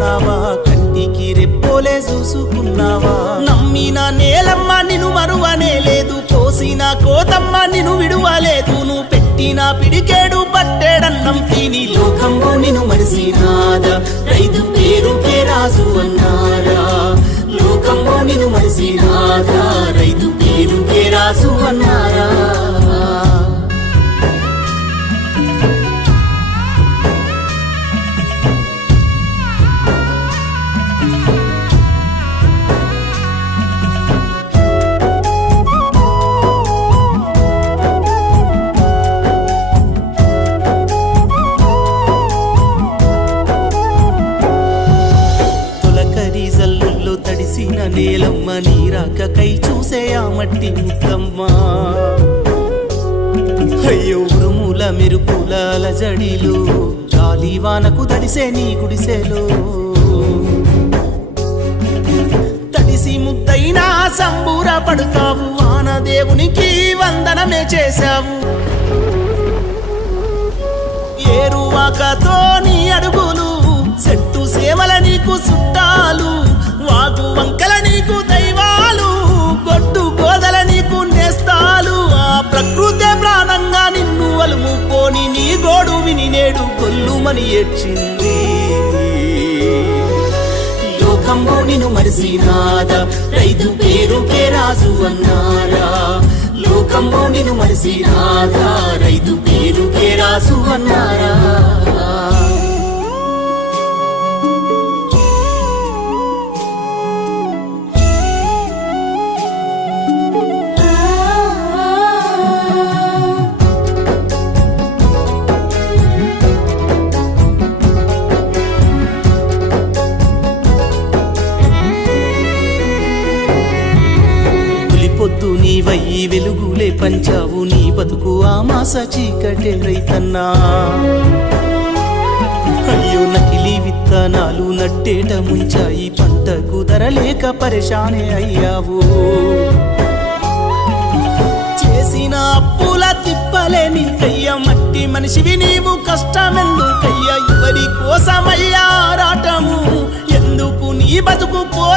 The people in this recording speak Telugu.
చూసుకున్నావా కంటికి రెప్పోలే చూసుకున్నావా నమ్మిన నేలమ్మ నిన్ను మరువనే లేదు కోసిన కోతమ్మ నిన్ను విడువలేదు నువ్వు పెట్టిన పిడికేడు పట్టేడన్నం తిని లోకంలో నిన్ను మరిసినాదా రైతు పేరుకే రాజు అన్నారా లోకంలో నిన్ను మరిసినాదా రైతు పేరుకే రాజు అన్నారా తడిసిన నేలమ్మ నీరాకకై చూసే ఆ మట్టి ముద్దమ్మ అయ్యో ఉరుముల మెరుపుల అలజడిలో గాలివానకు తడిసే నీ గుడిసెలో తడిసి ముద్దైనా సంబూర పడుతావు వానదేవునికి వందనమే చేశావు ఏరువాకతో నీ అడుగులు చెట్టు సేవల నీకు చుట్టాలు వాగు వంకల నీకు దైవాలు గొడ్డు గోదల నీకు నేస్తాలు ఆ ప్రకృతే ప్రాణంగా నిన్ను అలుముకొని నీ గోడు విని నేడు కొల్లుమని ఏడ్చింది లోకంలో నిన్ను మరిసినాదా రైతు పేరుకే రాజు అన్నారా లోకంలో నిన్ను మరిసినాదా రైతు పేరుకే రాజు అన్నారా పొద్దు నీవయ్యి వెలుగులే పంచావు నీ బతుకు ఆ మాస చీకటే రైతన్నా అయ్యో నకిలీ విత్తనాలు నట్టేట ముంచాయి పంటకు ధరలేక పరిశానే అయ్యావు చేసిన అప్పుల తిప్పలే నీకయ్య మట్టి మనిషివి నీవు కష్టమెందుకయ్యా ఎవరి కోసమయ్యా రాటము ఎందుకు నీ బతుకు